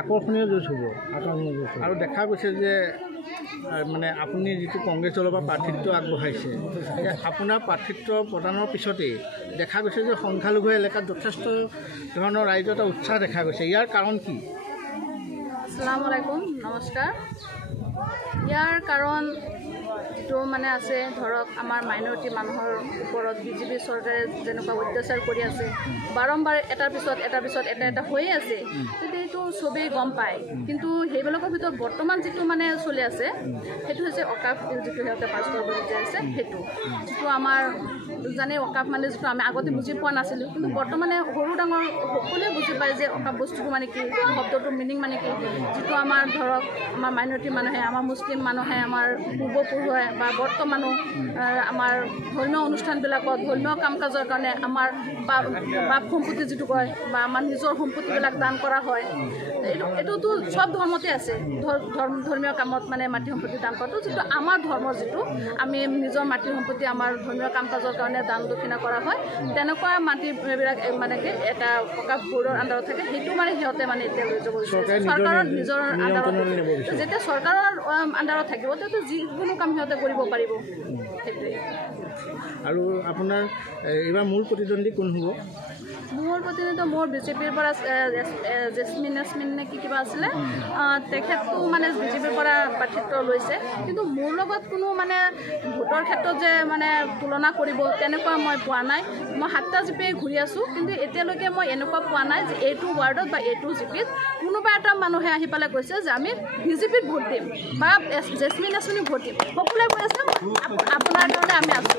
আকৰ্ষণীয় যুঁজ হ'ব আৰু দেখা গৈছে যে মানে আপুনি যিটো কংগ্ৰেছ দলৰ পৰা প্ৰাৰ্থিত্ব আগবঢ়াইছে আপোনাৰ প্ৰাৰ্থিত্ব প্ৰদানৰ পিছতেই দেখা গৈছে যে সংখ্যালঘু এলেকাত যথেষ্ট ধৰণৰ ৰাইজৰ এটা উৎসাহ দেখা গৈছে ইয়াৰ কাৰণ কি? আসসালামু আলাইকুম, নমস্কাৰ। ইয়াৰ কাৰণ যিটো মানে আছে ধৰক আমাৰ মাইনৰিটি মানুহৰ ওপৰত বিজেপি চৰকাৰে যেনেকুৱা অত্যাচাৰ কৰি আছে বাৰম্বাৰ এটাৰ পিছত এটা হৈয়ে আছে, কিন্তু এইটো চবেই গম পায়। কিন্তু সেইবিলাকৰ ভিতৰত বৰ্তমান যিটো মানে চলি আছে সেইটো হৈছে অকাপ যিটো সিহঁতে পাছ কৰিব বিচাৰিছে। সেইটো যিটো আমাৰ জানে অকাপ মানে যিটো আমি আগতে বুজি পোৱা নাছিলোঁ, কিন্তু বৰ্তমানে সৰু ডাঙৰ সকলোৱে বুজি পায় যে অকাপ বস্তুটো মানে কি, শব্দটোৰ মিনিং মানে কি। যিটো আমাৰ ধৰক আমাৰ মাইনৰিটি মানুহে, আমাৰ মুছলিম মানুহে, আমাৰ পূৰ্বপুৰুষে বা বৰ্তমানো আমাৰ ধৰ্মীয় অনুষ্ঠানবিলাকত ধৰ্মীয় কাম কাজৰ কাৰণে আমাৰ বাপ সম্পত্তি যিটো কয় বা আমাৰ নিজৰ সম্পত্তিবিলাক দান কৰা হয়। এইটোতো চব ধৰ্মতে আছে, ধৰ্মীয় কামত মানে মাটি সম্পত্তি দান কৰাটো, যিটো আমাৰ ধৰ্মৰ যিটো আমি নিজৰ মাটি সম্পত্তি আমাৰ ধৰ্মীয় কাম কাজৰ কাৰণে দান দক্ষিণা কৰা হয়, তেনেকুৱা মাটিবিলাক মানে কি এটা অকাপ বৰ্ডৰ আণ্ডাৰত থাকে। সেইটো মানে সিহঁতে মানে এতিয়া লৈ যাব বিচাৰিছে চৰকাৰৰ নিজৰ আণ্ডাৰত। যেতিয়া চৰকাৰৰ আণ্ডাৰত থাকিব তেতিয়া যিকোনো কাম সিহঁতে কৰিব পাৰিব। সেইটোৱে। আৰু আপোনাৰ এইবাৰ মূল প্ৰতিদ্বন্দ্বী কোন হ'ব? মোৰ প্ৰতিনিধি মোৰ বিজেপিৰ পৰা জেচমিন নে কি কিবা আছিলে, তেখেতটো মানে বিজেপিৰ পৰা প্ৰাৰ্থিত্ব লৈছে। কিন্তু মোৰ লগত কোনো মানে ভোটৰ ক্ষেত্ৰত যে মানে তুলনা কৰিব তেনেকুৱা মই পোৱা নাই। মই 7টা জিপিয়ে ঘূৰি আছোঁ, কিন্তু এতিয়ালৈকে মই এনেকুৱা পোৱা নাই যে এইটো ৱাৰ্ডত বা এইটো জিপিত কোনোবা এটা মানুহে আহি পেলাই কৈছে যে আমি বিজেপিত ভোট দিম বা জেচমিন ভোট দিম। সকলোৱে কৈ আছে আপোনাৰ কাৰণে আমি আছোঁ।